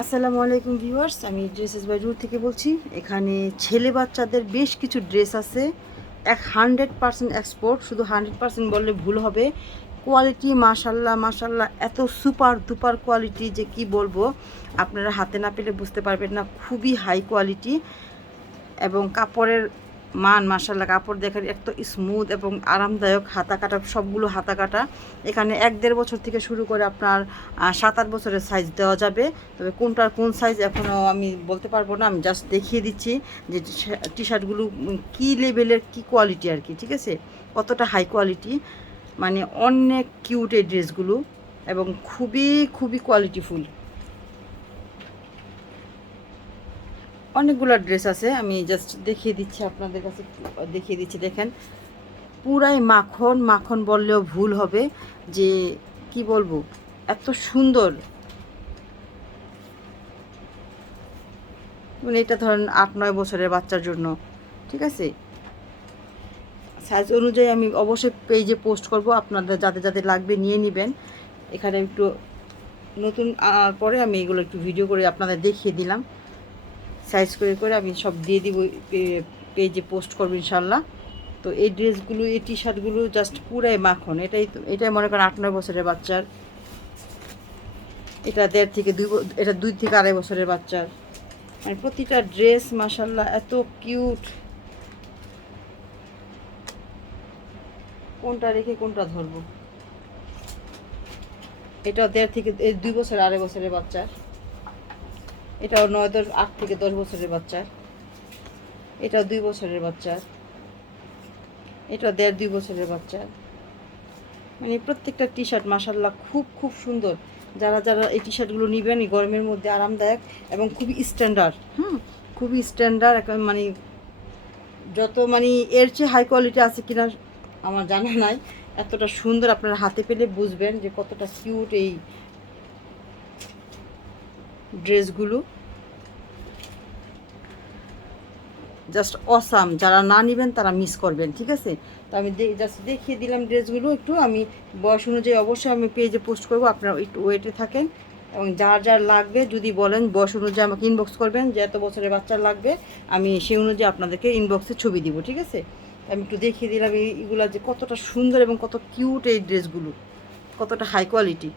আসসালামু আলাইকুম ভিউয়ার্স, আমি ড্রেসেস বাই রুট থেকে বলছি। এখানে ছেলে বাচ্চাদের বেশ কিছু ড্রেস আছে। এক হান্ড্রেড পার্সেন্ট এক্সপোর্ট শুধু হান্ড্রেড পারসেন্ট বললে ভুল হবে। কোয়ালিটি মাশাল্লাহ মাশাল্লাহ, এত সুপার দুপার কোয়ালিটি যে কি বলব, আপনারা হাতে না পেলে বুঝতে পারবেন না। খুবই হাই কোয়ালিটি এবং কাপড়ের মান মাসাল্লাহ কাপড় দেখেন এত স্মুথ এবং আরামদায়ক হাতা কাটা সবগুলো হাতা কাটা এখানে এক দেড় বছর থেকে শুরু করে আপনার সাত আট বছরের সাইজ দেওয়া যাবে। তবে কোনটার কোন সাইজ এখনও আমি বলতে পারব না, আমি জাস্ট দেখিয়ে দিচ্ছি যে টি শার্টগুলো কী লেভেলের কী কোয়ালিটি আর কি, ঠিক আছে? কতটা হাই কোয়ালিটি মানে অনেক কিউট এই ড্রেসগুলো এবং খুবই খুবই কোয়ালিটিফুল অনেকগুলো ড্রেস আছে, আমি জাস্ট দেখিয়ে দিচ্ছি আপনাদের কাছে, দেখিয়ে দিচ্ছি, দেখেন। পুরাই মাখন মাখন বললেও ভুল হবে যে, কি বলব, এত সুন্দর। মানে এটা ধরেন আট, নয় বছরের বাচ্চার জন্য, ঠিক আছে? সাইজ অনুযায়ী আমি অবশ্যই পেজে পোস্ট করব, আপনাদের যাদের যাদের লাগবে নিয়ে নেবেন। এখানে একটু নতুন পরে আমি এগুলো একটু ভিডিও করে আপনাদের দেখিয়ে দিলাম। সাইজ করে করে আমি সব দিয়ে দিব পেজে পোস্ট করব ইনশাল্লাহ তো এই ড্রেসগুলো, এই টি শার্টগুলো জাস্ট পুরাই মাখন। এটাই এটাই মনে করেন আট, নয় বছরের বাচ্চার। এটা দেড় থেকে দুই এটা দুই থেকে আড়াই বছরের বাচ্চার। মানে প্রতিটা ড্রেস মাসাল্লাহ এত কিউট কোনটা রেখে কোনটা ধরবো? এটা দেড় থেকে দুই বছর, আড়াই বছরের বাচ্চার। এটাও নয়, দশ, আট থেকে দশ বছরের বাচ্চার এটাও দুই বছরের বাচ্চার এটা দেড়, দুই বছরের বাচ্চার মানে প্রত্যেকটা টি শার্ট মাসাল্লাহ খুব খুব সুন্দর। যারা যারা এই টি শার্টগুলো নেবেন এই গরমের মধ্যে আরামদায়ক এবং খুবই স্ট্যান্ডার্ড হুম, খুবই স্ট্যান্ডার্ড মানে যত মানে এর চেয়ে হাই কোয়ালিটি আছে কিনা আমার জানা নাই। এতটা সুন্দর আপনারা হাতে পেলে বুঝবেন যে কতটা কিউট এই ড্রেসগুলো। জাস্ট অসাম যারা না নেবেন তারা মিস করবেন, ঠিক আছে? তো আমি জাস্ট দেখিয়ে দিলাম ড্রেসগুলো একটু, আমি বয়স অনুযায়ী অবশ্যই আমি পেজে পোস্ট করব, আপনারা একটু ওয়েটে থাকেন। এবং যার যার লাগবে, যদি বলেন বয়স অনুযায়ী আমাকে ইনবক্স করবেন, যে এত বছরের বাচ্চার লাগবে, আমি সেই অনুযায়ী আপনাদেরকে ইনবক্সে ছবি দিব, ঠিক আছে? আমি একটু দেখিয়ে দিলাম এইগুলো যে কতটা সুন্দর এবং কত কিউট এই ড্রেসগুলো, কতটা হাই কোয়ালিটি